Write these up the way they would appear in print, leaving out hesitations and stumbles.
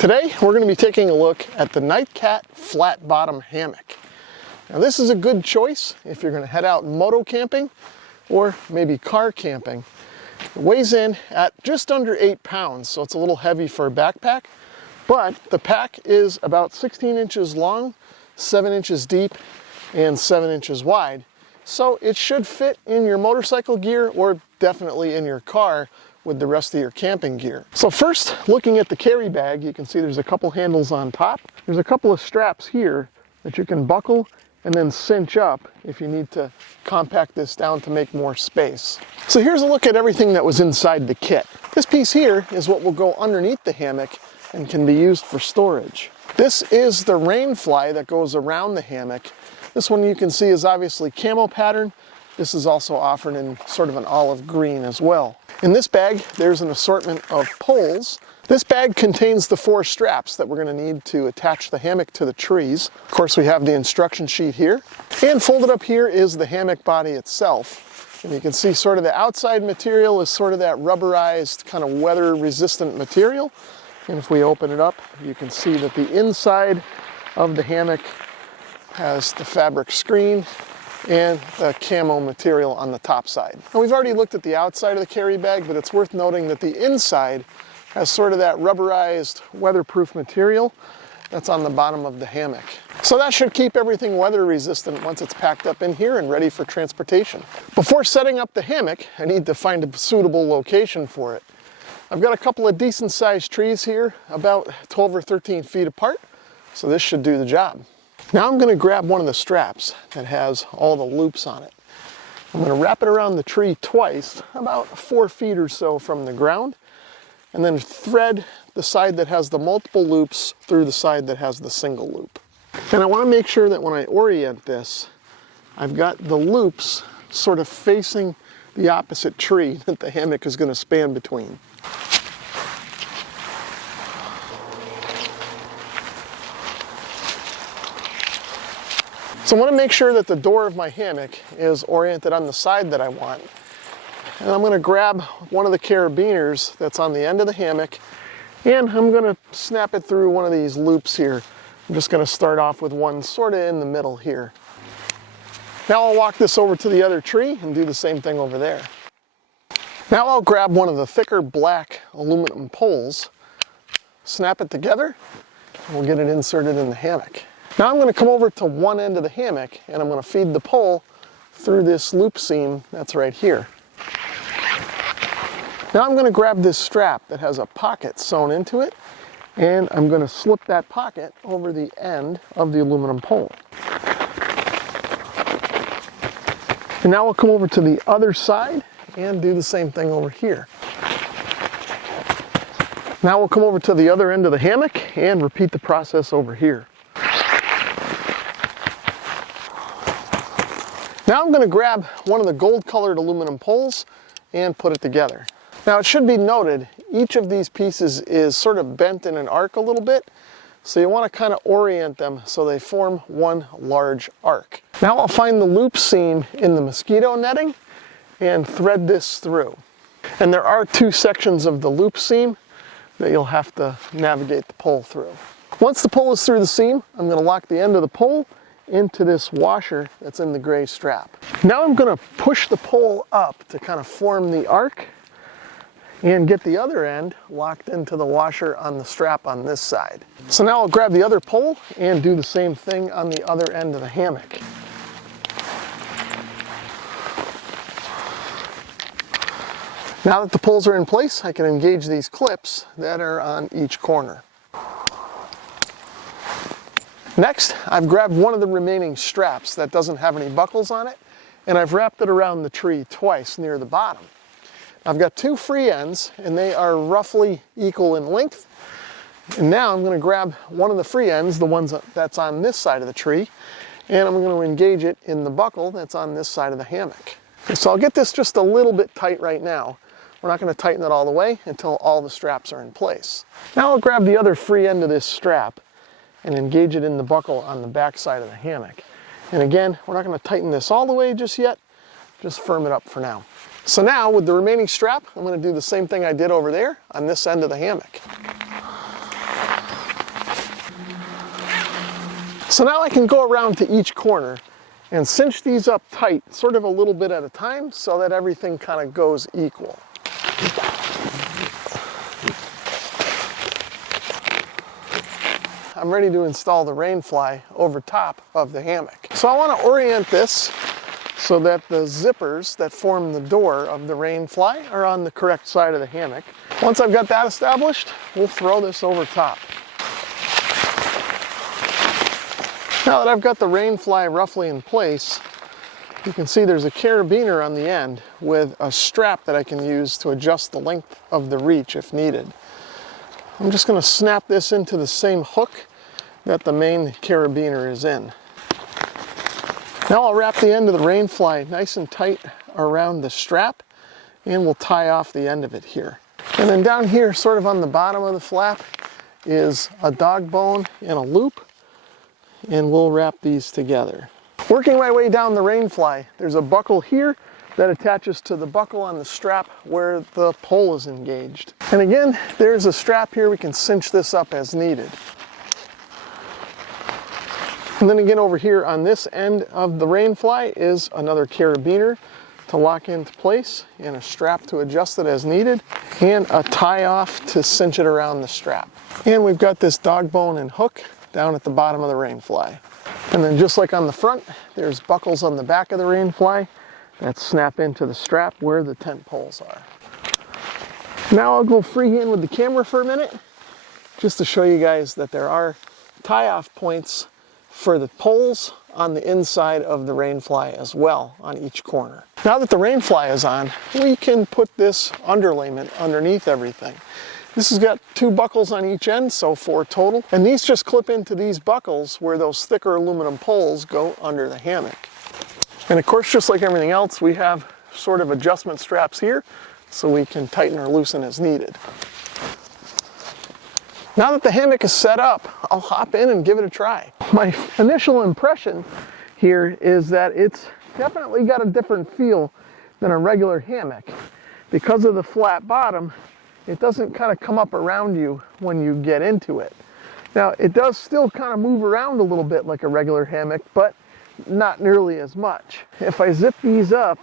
Today we're going to be taking a look at the Nightcat flat bottom hammock. Now this is a good choice if you're going to head out moto camping or maybe car camping. It weighs in at just under 8 pounds, so it's a little heavy for a backpack, but the pack is about 16 inches long, 7 inches deep, and 7 inches wide. So it should fit in your motorcycle gear or definitely in your car with the rest of your camping gear. So first, looking at the carry bag, you can see there's a couple handles on top. There's a couple of straps here that you can buckle and then cinch up if you need to compact this down to make more space. So here's a look at everything that was inside the kit. This piece here is what will go underneath the hammock and can be used for storage. This is the rain fly that goes around the hammock. This one you can see is obviously camo pattern. This is also offered in sort of an olive green as well. In this bag, there's an assortment of poles. This bag contains the 4 straps that we're going to need to attach the hammock to the trees. Of course, we have the instruction sheet here. And folded up here is the hammock body itself. And you can see sort of the outside material is sort of that rubberized, kind of weather-resistant material. And if we open it up, you can see that the inside of the hammock has the fabric screen and the camo material on the top side. Now we've already looked at the outside of the carry bag, but it's worth noting that the inside has sort of that rubberized weatherproof material that's on the bottom of the hammock. So that should keep everything weather resistant once it's packed up in here and ready for transportation. Before setting up the hammock, I need to find a suitable location for it. I've got a couple of decent sized trees here, about 12 or 13 feet apart, so this should do the job. Now I'm going to grab one of the straps that has all the loops on it. I'm going to wrap it around the tree twice, about 4 feet or so from the ground, and then thread the side that has the multiple loops through the side that has the single loop. And I want to make sure that when I orient this, I've got the loops sort of facing the opposite tree that the hammock is going to span between. So I want to make sure that the door of my hammock is oriented on the side that I want. And I'm going to grab one of the carabiners that's on the end of the hammock, and I'm going to snap it through one of these loops here. I'm just going to start off with one sort of in the middle here. Now I'll walk this over to the other tree and do the same thing over there. Now I'll grab one of the thicker black aluminum poles, snap it together, and we'll get it inserted in the hammock. Now I'm going to come over to one end of the hammock and I'm going to feed the pole through this loop seam that's right here. Now I'm going to grab this strap that has a pocket sewn into it, and I'm going to slip that pocket over the end of the aluminum pole. And now we'll come over to the other side and do the same thing over here. Now we'll come over to the other end of the hammock and repeat the process over here. Now I'm going to grab one of the gold-colored aluminum poles and put it together. Now it should be noted, each of these pieces is sort of bent in an arc a little bit, so you want to kind of orient them so they form one large arc. Now I'll find the loop seam in the mosquito netting and thread this through. And there are 2 sections of the loop seam that you'll have to navigate the pole through. Once the pole is through the seam, I'm going to lock the end of the pole into this washer that's in the gray strap. Now I'm going to push the pole up to kind of form the arc and get the other end locked into the washer on the strap on this side. So now I'll grab the other pole and do the same thing on the other end of the hammock. Now that the poles are in place, I can engage these clips that are on each corner. Next, I've grabbed one of the remaining straps that doesn't have any buckles on it, and I've wrapped it around the tree twice near the bottom. I've got 2 free ends, and they are roughly equal in length. And now I'm going to grab one of the free ends, the ones that's on this side of the tree, and I'm going to engage it in the buckle that's on this side of the hammock. So I'll get this just a little bit tight right now. We're not going to tighten it all the way until all the straps are in place. Now I'll grab the other free end of this strap and engage it in the buckle on the back side of the hammock. And again, we're not going to tighten this all the way just yet, just firm it up for now. So now with the remaining strap, I'm going to do the same thing I did over there on this end of the hammock. So now I can go around to each corner and cinch these up tight, sort of a little bit at a time, so that everything kind of goes equal. I'm ready to install the rain fly over top of the hammock. So I want to orient this so that the zippers that form the door of the rain fly are on the correct side of the hammock. Once I've got that established, we'll throw this over top. Now that I've got the rain fly roughly in place, you can see there's a carabiner on the end with a strap that I can use to adjust the length of the reach if needed. I'm just going to snap this into the same hook that the main carabiner is in. Now I'll wrap the end of the rain fly nice and tight around the strap, and we'll tie off the end of it here. And then down here, sort of on the bottom of the flap, is a dog bone and a loop, and we'll wrap these together. Working my way down the rain fly, there's a buckle here that attaches to the buckle on the strap where the pole is engaged. And again, there's a strap here. We can cinch this up as needed. And then again over here on this end of the rain fly is another carabiner to lock into place, and a strap to adjust it as needed, and a tie off to cinch it around the strap. And we've got this dog bone and hook down at the bottom of the rain fly. And then just like on the front, there's buckles on the back of the rain fly that snap into the strap where the tent poles are. Now I'll go freehand with the camera for a minute, just to show you guys that there are tie-off points for the poles on the inside of the rain fly as well on each corner. Now that the rain fly is on, we can put this underlayment underneath everything. This has got 2 buckles on each end, so 4 total. And these just clip into these buckles where those thicker aluminum poles go under the hammock. And of course, just like everything else, we have sort of adjustment straps here, so we can tighten or loosen as needed. Now that the hammock is set up, I'll hop in and give it a try. My initial impression here is that it's definitely got a different feel than a regular hammock. Because of the flat bottom, it doesn't kind of come up around you when you get into it. Now, it does still kind of move around a little bit like a regular hammock, but not nearly as much. If I zip these up,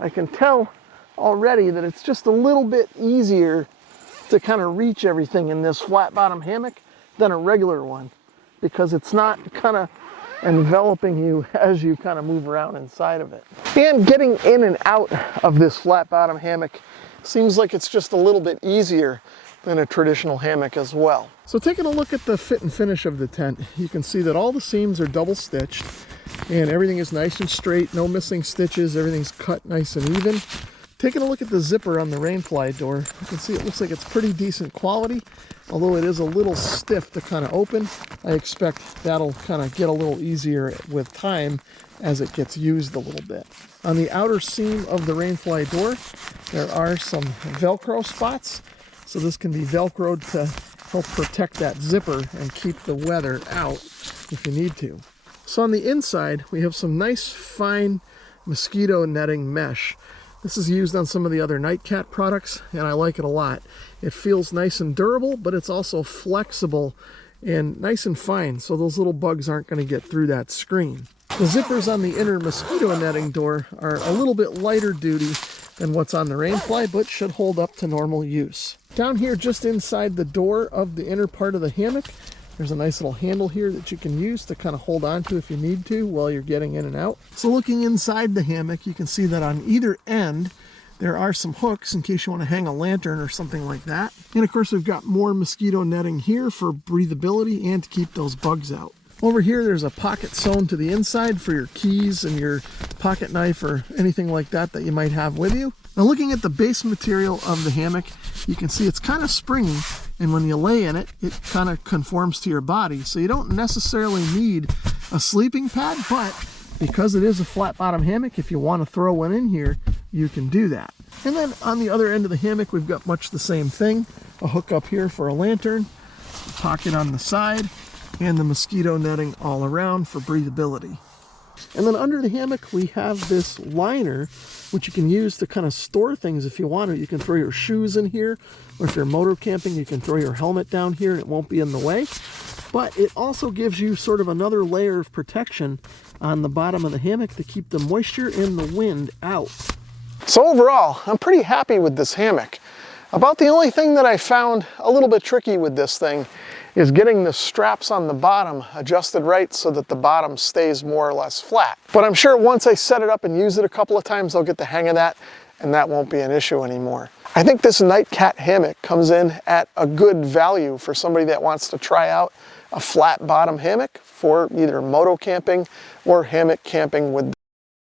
I can tell already that it's just a little bit easier to kind of reach everything in this flat bottom hammock than a regular one, because it's not kind of enveloping you as you kind of move around inside of it. And getting in and out of this flat bottom hammock seems like it's just a little bit easier than a traditional hammock as well. So taking a look at the fit and finish of the tent, you can see that all the seams are double stitched and everything is nice and straight, no missing stitches, everything's cut nice and even. Taking a look at the zipper on the rain fly door, you can see it looks like it's pretty decent quality, although it is a little stiff to kind of open. I expect that'll kind of get a little easier with time as it gets used a little bit. On the outer seam of the rain fly door, there are some Velcro spots, so this can be Velcroed to help protect that zipper and keep the weather out if you need to. So on the inside, we have some nice fine mosquito netting mesh. This is used on some of the other Nightcat products, and I like it a lot. It feels nice and durable, but it's also flexible and nice and fine, so those little bugs aren't going to get through that screen. The zippers on the inner mosquito netting door are a little bit lighter duty than what's on the rain fly, but should hold up to normal use. Down here, just inside the door of the inner part of the hammock, there's a nice little handle here that you can use to kind of hold on to if you need to while you're getting in and out. So looking inside the hammock, you can see that on either end, there are some hooks in case you want to hang a lantern or something like that. And of course, we've got more mosquito netting here for breathability and to keep those bugs out. Over here, there's a pocket sewn to the inside for your keys and your pocket knife or anything like that that you might have with you. Now looking at the base material of the hammock, you can see it's kind of springy, and when you lay in it, it kind of conforms to your body. So you don't necessarily need a sleeping pad, but because it is a flat bottom hammock, if you want to throw one in here, you can do that. And then on the other end of the hammock, we've got much the same thing. A hook up here for a lantern, a pocket on the side, and the mosquito netting all around for breathability. And then under the hammock, we have this liner, which you can use to kind of store things if you want to. You can throw your shoes in here, or if you're motor camping, you can throw your helmet down here and it won't be in the way. but it also gives you sort of another layer of protection on the bottom of the hammock to keep the moisture and the wind out. So overall, I'm pretty happy with this hammock. About the only thing that I found a little bit tricky with this thing is getting the straps on the bottom adjusted right so that the bottom stays more or less flat. But I'm sure once I set it up and use it a couple of times, I'll get the hang of that, and that won't be an issue anymore. I think this Nightcat hammock comes in at a good value for somebody that wants to try out a flat bottom hammock for either moto camping or hammock camping with